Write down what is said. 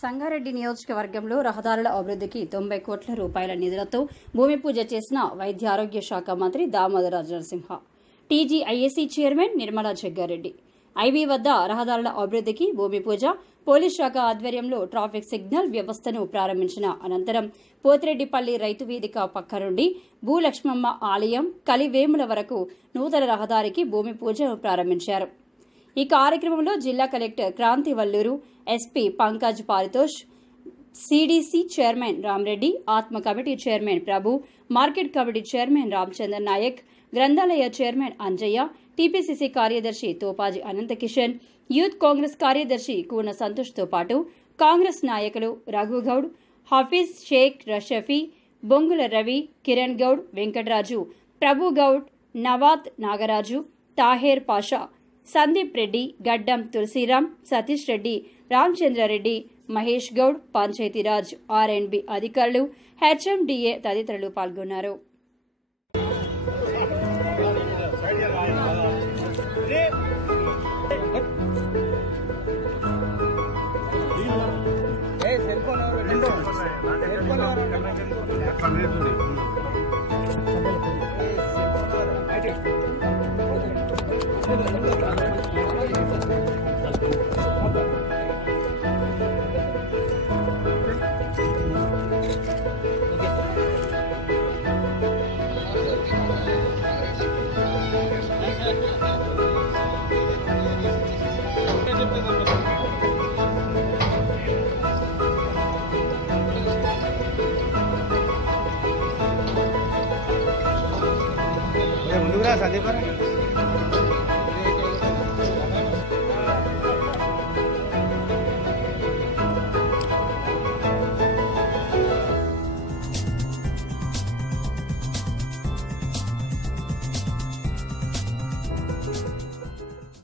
సంగారెడ్డి నియోజకవర్గంలో రహదారుల అభివృద్ధికి తొంభై కోట్ల రూపాయల నిధులతో భూమి పూజ చేసిన వైద్య ఆరోగ్య శాఖ మంత్రి Damodara Narasimha TGIAC chairman Nirmala Jaggareddy. IB వద్ద రహదారుల అభివృద్ధికి భూమి పూజ పోలీస్ శాఖ ఆధ్వర్యంలో ట్రాఫిక్ సిగ్నల్ వ్యవస్థను ప్రారంభించిన అనంతరం పోతిరెడ్డిపల్లి రైతు వేదిక పక్క నుండి భూలక్ష్మమ్మ ఆలయం కలివేముల వరకు నూతన రహదారికి భూమి పూజ ప్రారంభించారు. ఈ కార్యక్రమంలో జిల్లా collector Kranthi Valluru SP Pankaj Paritosh CDC chairman Ramareddy ATMA committee chairman Prabhu market committee chairman Ramachandra Naik గ్రంథాలయ చైర్మన్ అంజయ్య టీపీసీసీ కార్యదర్శి తోపాజీ అనంతకిషన్ యూత్ కాంగ్రెస్ కార్యదర్శి కూన సంతోష్తో పాటు కాంగ్రెస్ నాయకులు రఘుగౌడ్ హఫీజ్ షేక్ రషఫీ బొంగుల రవి కిరణ్ గౌడ్ వెంకటరాజు ప్రభు గౌడ్ నాగరాజు తాహేర్ పాషా సందీప్ రెడ్డి గడ్డం తులసిరాం సతీష్ రెడ్డి రామచంద్రారెడ్డి మహేష్ గౌడ్ పంచాయతీరాజ్ ఆర్ఎండ్బి అధికారులు హెచ్ఎండిఏ తదితరులు పాల్గొన్నారు. ముందుకు రా సందీప్